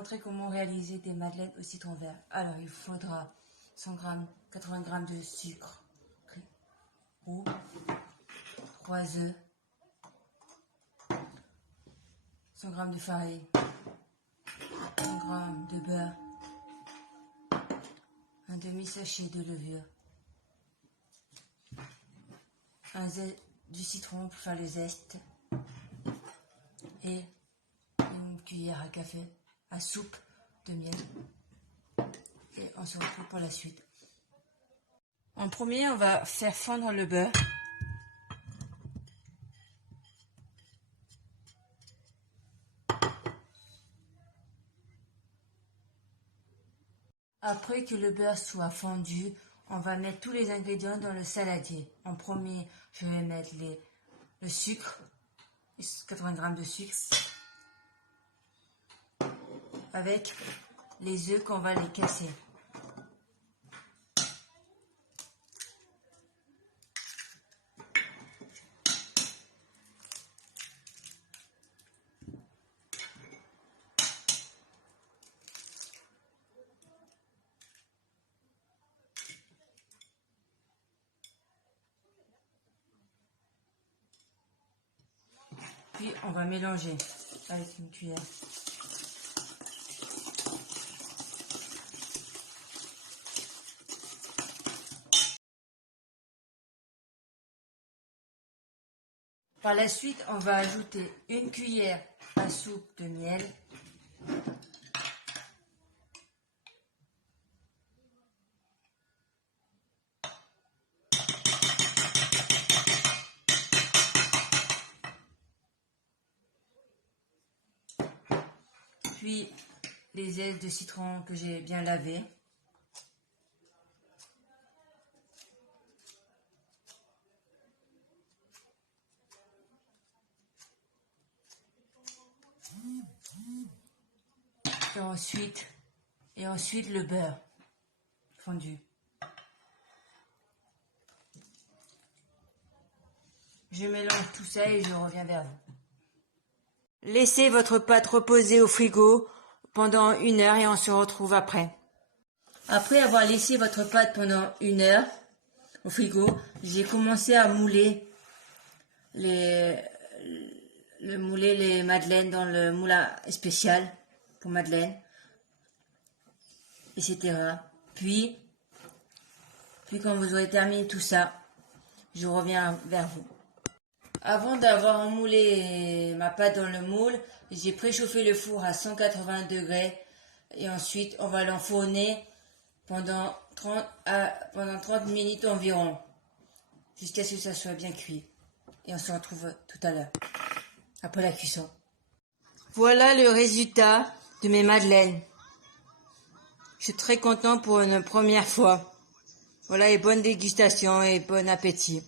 montrer comment réaliser des madeleines au citron vert. Alors, il faudra 100 g, 80 g de sucre roux, 3 œufs, 100 g de farine, 100 g de beurre, un demi-sachet de levure, du citron pour faire le zeste et une cuillère à soupe de miel. Et on se retrouve pour la suite. En premier, on va faire fondre le beurre. Après que le beurre soit fondu, on va mettre tous les ingrédients dans le saladier. En premier, je vais mettre le sucre, 80 g de sucre, avec les œufs qu'on va les casser. Puis on va mélanger avec une cuillère. Par la suite, on va ajouter une cuillère à soupe de miel. Puis les ailes de citron que j'ai bien lavées. Et ensuite le beurre fondu. Je mélange tout ça et je reviens vers vous. Laissez votre pâte reposer au frigo pendant 1 heure et on se retrouve après. Après avoir laissé votre pâte pendant 1 heure au frigo, j'ai commencé à mouler les madeleines dans le moule spécial pour madeleine, etc. Puis quand vous aurez terminé tout ça, je reviens vers vous. Avant d'avoir moulé ma pâte dans le moule, j'ai préchauffé le four à 180 degrés et ensuite on va l'enfourner pendant 30 minutes environ, jusqu'à ce que ça soit bien cuit. Et on se retrouve tout à l'heure, après la cuisson. Voilà le résultat de mes madeleines. Je suis très content pour une première fois. Voilà, et bonne dégustation et bon appétit.